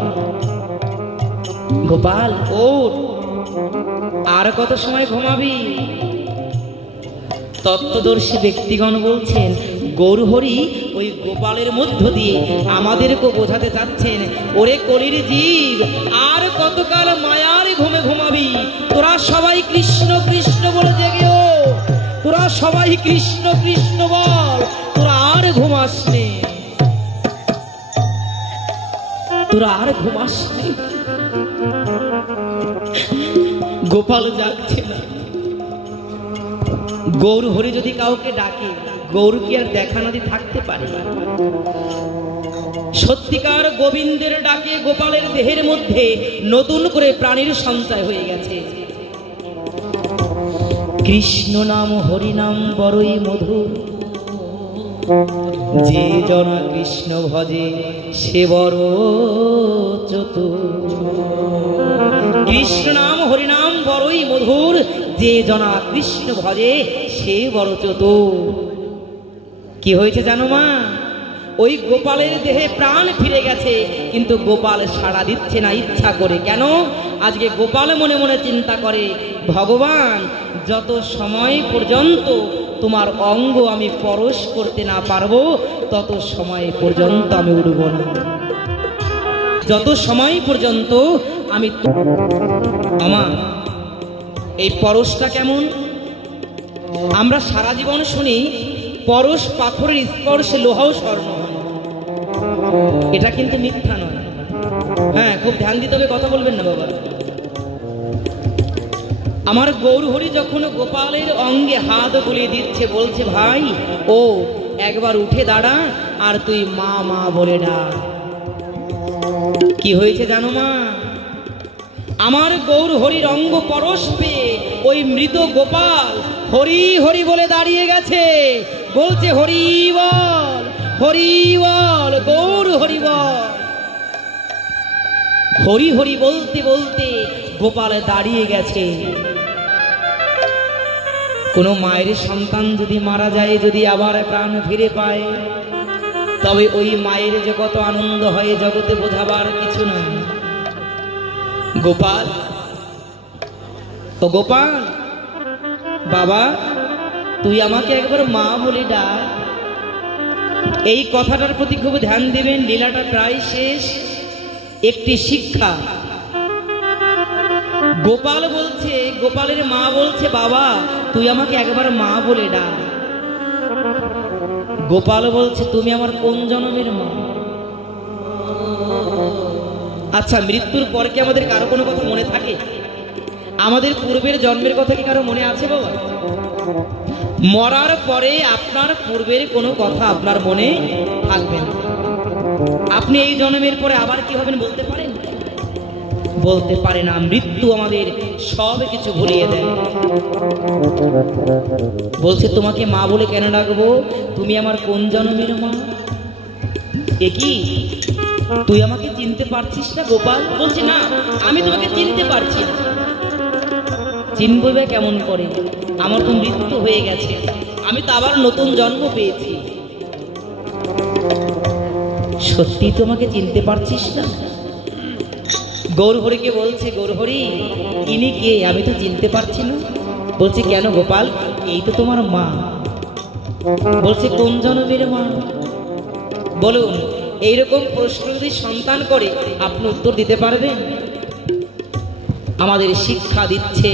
গোপাল ওঠ, আর কত সময় ঘুমাবি? তত্ত্বদর্শী ব্যক্তিগণ বলছেন গৌরহরি ওই গোপালের মধ্য দিয়ে আমাদেরকে বোঝাতে চাচ্ছেন, ওরে কলির জীব আর কতকাল মায়ার ঘুমে ঘুমাবি? তোরা সবাই কৃষ্ণ কৃষ্ণ বলে জেগে ও, তোরা সবাই কৃষ্ণ কৃষ্ণ বল, তোরা আর ঘুমাসনি, তোরা আর ঘুমাসনি। গোপাল যাচ্ছে না। গৌরহরি যদি কাউকে ডাকে গৌর কি আর দেখা না দিয়ে থাকতে পারে? সত্যিকার গোবিন্দের ডাকে গোপালের দেহের মধ্যে নতুন করে প্রাণীর সঞ্চয় হয়ে গেছে। কৃষ্ণ নাম হরি নাম বড়ই মধুর, যে জনা কৃষ্ণ ভজে সে বড় চতুর। কৃষ্ণ নাম হরি নাম বড়ই মধুর, যে জনা কৃষ্ণ ভজে সে বড় চতুর। কি হয়েছে জানো মা? ওই গোপালের দেহে প্রাণ ফিরে গেছে, কিন্তু গোপাল সাড়া দিচ্ছে না ইচ্ছা করে। কেন? আজকে গোপাল মনে মনে চিন্তা করে, ভগবান যত সময় পর্যন্ত তোমার অঙ্গ আমি পরশ করতে না পারবো, তত সময় পর্যন্ত আমি উঠব না। যত সময় পর্যন্ত আমি আমা এই পরশটা কেমন? আমরা সারা জীবন শুনি পরশ পাথরের স্পর্শে লোহাও স্বর্ণ হয়। এটা কিন্তু মিথ্যা নয়। হ্যাঁ, খুব ধ্যান দিতে হবে, কথা বলবেন না বাবা। আমার গৌরহরি যখন গোপালের অঙ্গে হাত বুলিয়ে দিচ্ছে, বলছে ভাই ও একবার উঠে দাঁড়া আর তুই মা মা বলে ডাক। কি হয়েছে জানো মা? আমার গৌরহরির অঙ্গ পরশ পেয়ে ওই মৃত গোপাল হরি হরি বলে দাঁড়িয়ে গেছে, বলছে হরি বল হরি বল, গৌর হরি বল। হরি হরি বলতে বলতে গোপাল দাঁড়িয়ে গেছে। কোন মায়ের সন্তান যদি মারা যায়, যদি আবার প্রাণ ফিরে পায়, তবে ওই মায়ের যে কত আনন্দ হয় জগতে বোঝাবার কিছু নাই। গোপাল, ও গোপাল বাবা, তুই আমাকে একবার মা বলে ডাক। এই কথাটার প্রতি খুব ধ্যান দেবেন। লীলাটা প্রায় শেষ। একটি শিক্ষা, গোপাল বলছে, গোপালের মা বলছে বাবা তুই আমাকে একবার মা বলে ডাক। গোপাল বলছে তুমি আমার কোন জন্মের মা? আচ্ছা, মৃত্যুর পর কি আমাদের কারো কোনো কথা মনে থাকে? আমাদের পূর্বের জন্মের কথা কি কারো মনে আছে বাবা? মরার পরে আপনার পূর্বের কোনো কথা আপনার মনে থাকবে না। আপনি এই জন্মের পরে আবার কি হবেন বলতে পারেন? বলতে পারে না। মৃত্যু আমাদের সব কিছু ভুলিয়ে দেয়। বলছে তোমাকে মা বলে কেন ডাকবো? তুমি আমার কোন জন্মের মা? এ কি তুই আমাকে চিনতে পারছিস না গোপাল? বলছে না, আমি তোমাকে চিনতে পারছি না। চিনবো বা কেমন করে? আমার তো মৃত্যু হয়ে গেছে, আমি তো আবার নতুন জন্ম পেয়েছি। সত্যি তোমাকে চিনতে পারছিস না? গৌরহরিকে বলছে, গৌরহরি ইনি কে? আমি তো চিনতে পারছি না। বলছে কেন গোপাল? এই তো তোমার মা। বলছে কোন জন্মের মা বলুন? এইরকম প্রশ্ন যদি সন্তান করে আপনি উত্তর দিতে পারবেন? আমাদের শিক্ষা দিচ্ছে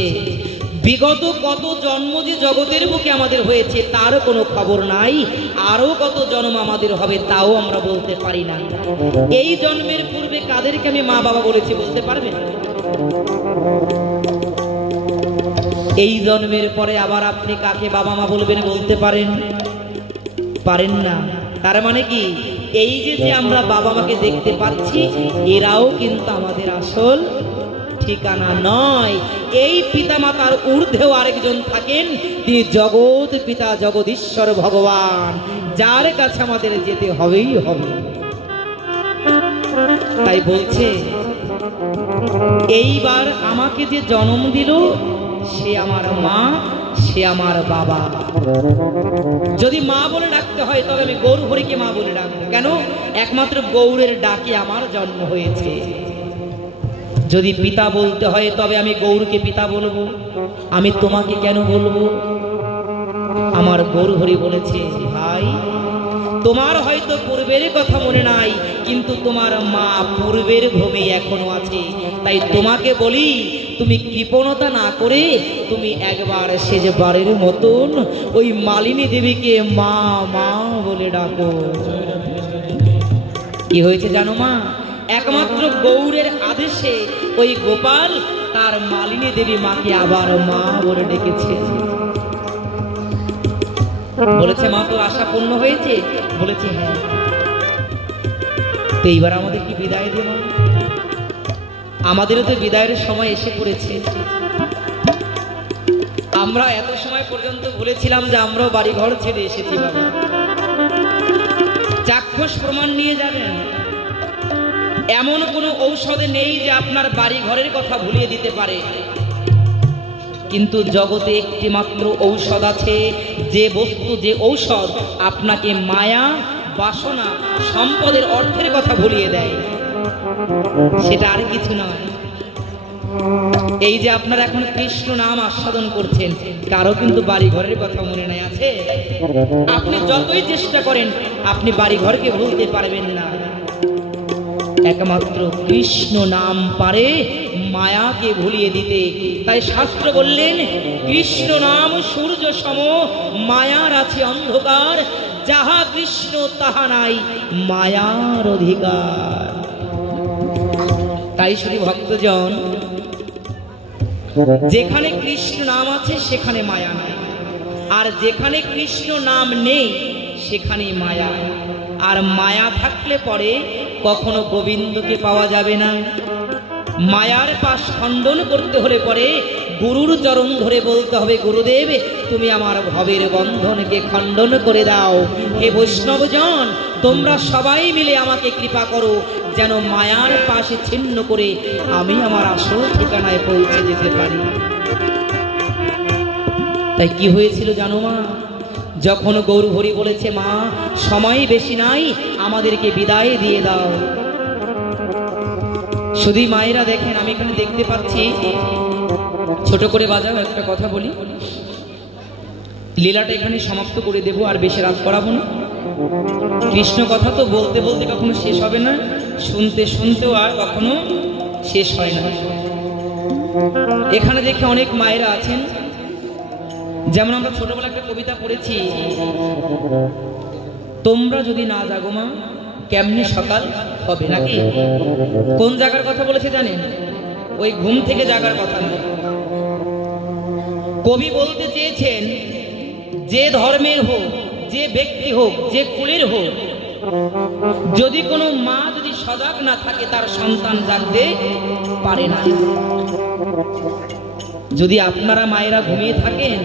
বিগত কত জন্ম যে জগতের বুকে আমাদের হয়েছে তার কোনো খবর নাই। আরো কত জন্ম আমাদের হবে তাও আমরা বলতে পারি না। এই জন্মের পূর্বে কাদেরকে আমি মা বাবা বলেছি বলতে পারবেন? এই জন্মের পরে আবার আপনি কাকে বাবা মা বলবেন বলতে পারেন? পারেন না। তার মানে কি, এই যে আমরা বাবা মাকে দেখতে পাচ্ছি এরাও কিন্তু আমাদের আসল ঠিকানা নয়। এই পিতা মাতার ঊর্ধ্বেও আরেকজন থাকেন, তিনি জগৎ পিতা জগদীশ্বর ভগবান, যার কাছে আমাদের যেতে হবেই হবে। তাই বলছে এইবার আমাকে যে জন্ম দিল সে আমার মা, সে আমার বাবা। যদি মা বলে ডাকতে হয় তবে আমি গৌরহরিকে মা বলে ডাকবো। কেন? একমাত্র গৌরের ডাকে আমার জন্ম হয়েছে। যদি পিতা বলতে হয় তবে আমি গৌরকে পিতা বলবো। আমি তোমাকে কেন বলবো? আমার গৌরহরি বলেছে ভাই তোমার হয়তো পূর্বের কথা মনে নাই, কিন্তু তোমার মা পূর্বের ভূমি এখনো আছে। তাই তোমাকে বলি তুমি কৃপণতা না করে তুমি একবার শেষবারের মতন ওই মালিনী দেবীকে মা মা বলে ডাকো। কি হয়েছে জানো মা? একমাত্র গৌরের আদেশে ওই গোপাল তার মালিনী দেবী মাকে আবার মা বলে ডেকেছে। বলেছে মা তোর আশা পূর্ণ হয়েছে? বলেছে হ্যাঁ। তো এইবার আমাদের কি বিদায় দেব? আমাদেরও তো বিদায়ের সময় এসে পড়েছে। আমরা এত সময় পর্যন্ত বলেছিলাম যে আমরাও বাড়ি ঘর ছেড়ে এসেছি। বাবা চাক্ষুষ প্রমাণ নিয়ে যাবেন। এমন কোনো ঔষধ নেই যে আপনার বাড়ি ঘরের কথা ভুলিয়ে দিতে পারে, কিন্তু জগতে একটি মাত্র ঔষধ আছে, যে বস্তু, যে ঔষধ আপনাকে মায়া, বাসনা, সম্পদের, অর্থের কথা ভুলিয়ে দেয়। সেটা আর কিছু নয়। এই যে আপনারা এখন কৃষ্ণ নাম আস্বাদন করছেন, কারো কিন্তু বাড়ি ঘরের কথা মনে নাই আছে? আপনি যতই চেষ্টা করেন আপনি বাড়ি ঘরকে ভুলতে পারবেন না। একমাত্র কৃষ্ণ নাম পারে মায়াকে ভুলিয়ে দিতে। তাই শাস্ত্র বললেন, কৃষ্ণ নাম সূর্য সম, মায়ার আছে অন্ধকার, যাহা কৃষ্ণ তাহা নাই মায়ার অধিকার। তাই শুধু ভক্তজন, যেখানে কৃষ্ণ নাম আছে সেখানে মায়া নাই, আর যেখানে কৃষ্ণ নাম নেই সেখানে মায়া। আর মায়া থাকলে পরে কখনো গোবিন্দকে পাওয়া যাবে না। মায়ার পাশ খণ্ডন করতে হলে পরে গুরুর চরণ ধরে বলতে হবে, গুরুদেব তুমি আমার ভবের বন্ধনকে খণ্ডন করে দাও। হে বৈষ্ণবজন, তোমরা সবাই মিলে আমাকে কৃপা করো, যেন মায়ার পাশে ছিন্ন করে আমি আমার আসল ঠিকানায় পৌঁছে যেতে পারি। তাই কি হয়েছিল জানো মা? যখন গৌর হরি বলেছে, মা সময় বেশি নাই, আমাদেরকে বিদায় দিয়ে দাও। শুধু মায়েরা দেখেন, আমি এখানে দেখতে পাচ্ছি, ছোট করে বাজাও, একটা কথা বলি, লীলাটা এখানে সমাপ্ত করে দেব, আর বেশি রাত করাবো না। কৃষ্ণ কথা তো বলতে বলতে কখনো শেষ হবে না, শুনতে শুনতেও আর কখনো শেষ হয় না। এখানে দেখে অনেক মায়েরা আছেন, যেমন আমরা ছোটবেলা একটা কবিতা পড়েছি, তোমরা যদি না জাগো মা কেমনি সকাল হবে, নাকি? কোন জায়গার কথা বলেছে জানেন? ওই ঘুম থেকে জাগার কথা নয়। কবি বলতে চেয়েছেন, যে ধর্মের হোক, যে ব্যক্তি হোক, যে কুলের হোক, যদি কোনো মা যদি সজাগ না থাকে তার সন্তান জাগতে পারে না। যদি আপনারা মায়েরা ঘুমিয়ে থাকেন,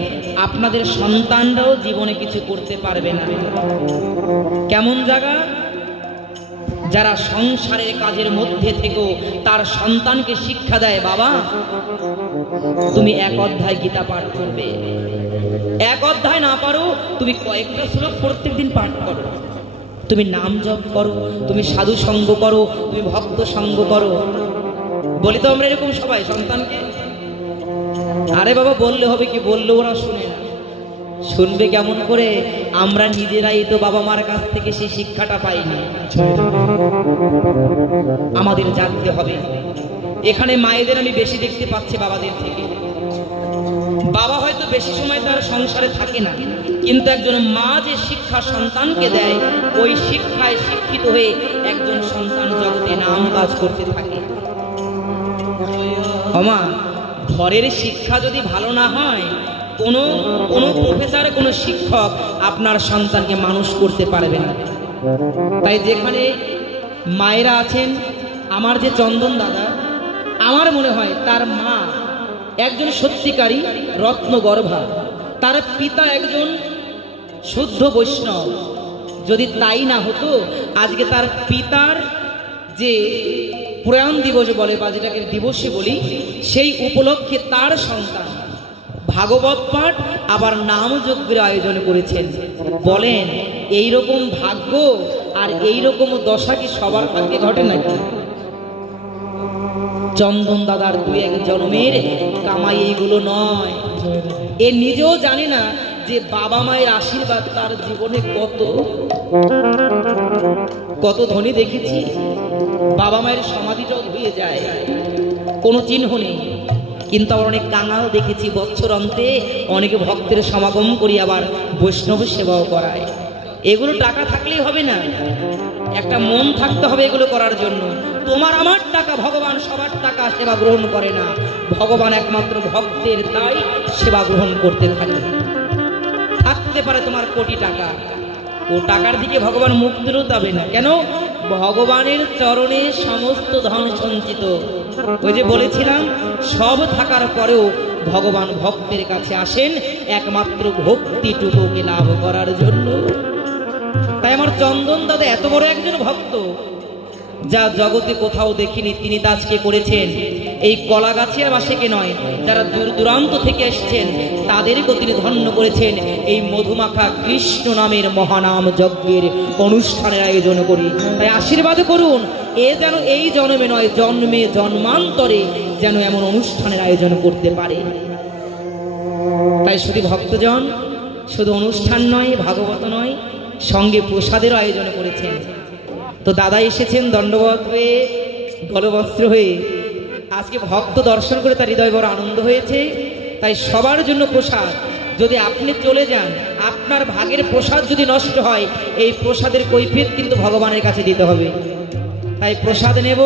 আপনাদের সন্তানরাও জীবনে কিছু করতে পারবে না। কেমন জায়গা? যারা সংসারের কাজের মধ্যে থেকেও তার সন্তানকে শিক্ষা দেয়, বাবা তুমি এক অধ্যায় গীতা পাঠ করবে, এক অধ্যায় না পারো তুমি কয়েকটা শ্লোক প্রত্যেকদিন পাঠ করো, তুমি নাম জপ করো, তুমি সাধু সঙ্গ করো, তুমি ভক্ত সঙ্গ করো। বলি তো আমরা এরকম সবাই সন্তানকে? আরে বাবা বললে হবে কি? বললে ওরা শুনে না। শুনবে কেমন করে? আমরা নিজেরাই তো বাবা মার কাছ থেকে সেই শিক্ষাটা পাইনি। আমাদের জানতে হবে। এখানে মায়েদের আমি বেশি দেখতে পাচ্ছি বাবাদের থেকে। বাবা হয়তো বেশি সময় তার সংসারে থাকে না, কিন্তু একজন মা যে শিক্ষা সন্তানকে দেয়, ওই শিক্ষায় শিক্ষিত হয়ে একজন সন্তান জগতে নাম কাজ করতে থাকে। মা, ঘরের শিক্ষা যদি ভালো না হয়, কোনো প্রফেসর, কোনো শিক্ষক আপনার সন্তানকে মানুষ করতে পারবে না। তাই যেখানে মায়েরা আছেন, আমার যে চন্দন দাদা, আমার মনে হয় তার মা একজন সত্যিকারী রত্নগর্ভা, তার পিতা একজন শুদ্ধ বৈষ্ণব। যদি তাই না হতো, আজকে তার পিতার যে প্রয়াণ দিবস বলে, বা যেটাকে দিবসে বলি, সেই উপলক্ষে তার সন্তান ভাগবত পাঠ আবার নামযজ্ঞের আয়োজন করেছেন। বলেন, এইরকম ভাগ্য আর এইরকম দশা কি সবার ভাগ্যে ঘটে নাকি? চন্দন দাদার দুই এক জন্মের কামাই এইগুলো নয়। এ নিজেও জানে না যে বাবা মায়ের আশীর্বাদ তার জীবনে কত ধনী দেখেছি। বাবা মায়ের সমাধিটাও ধুয়ে যায়, কোনো চিহ্ন নেই। কিন্তু আবার অনেক কাঙাল দেখেছি, বছর অন্তে অনেকে ভক্তের সমাগম করি, আবার বৈষ্ণব সেবাও করায়। এগুলো টাকা থাকলেই হবে না, একটা মন থাকতে হবে এগুলো করার জন্য। তোমার আমার টাকা, ভগবান সবার টাকা সেবা গ্রহণ করে না। ভগবান একমাত্র ভক্তের, তাই সেবা গ্রহণ করতে থাকে। থাকতে পারে তোমার কোটি টাকা, ও টাকার দিকে ভগবান মুখ দিলেও যাবে না। কেন? ভগবানের চরণে সমস্ত ধন সঞ্চিত। ওই যে বলেছিলাম, সব থাকার পরেও ভগবান ভক্তের কাছে আসেন একমাত্র ভক্তিটুকুকে লাভ করার জন্য। তাই আমার চন্দন দাদা এত বড় একজন ভক্ত, যা জগতে কোথাও দেখিনি তিনি তা আজকে করেছেন। এই কলাগাছিয়া বাসীকে নয়, যারা দূর দূরান্ত থেকে এসেছেন তাদেরকেও তিনি ধন্য করেছেন। এই মধুমাখা কৃষ্ণ নামের মহানাম যজ্ঞের অনুষ্ঠানের আয়োজন করি। তাই আশীর্বাদ করুন, এ যেন এই জন্মে নয়, জন্মে জন্মান্তরে যেন এমন অনুষ্ঠানের আয়োজন করতে পারে। তাই শুধু ভক্তজন, শুধু অনুষ্ঠান নয়, ভাগবত নয়, সঙ্গে প্রসাদেরও আয়োজন করেছেন। তো দাদা এসেছেন দণ্ডবত হয়ে, গলবস্ত্র হয়ে। আজকে ভক্ত দর্শন করে তার হৃদয় বড় আনন্দ হয়েছে। তাই সবার জন্য প্রসাদ। যদি আপনি চলে যান, আপনার ভাগের প্রসাদ যদি নষ্ট হয়, এই প্রসাদের কৈফিয়ত কিন্তু ভগবানের কাছে দিতে হবে। তাই প্রসাদ নেব।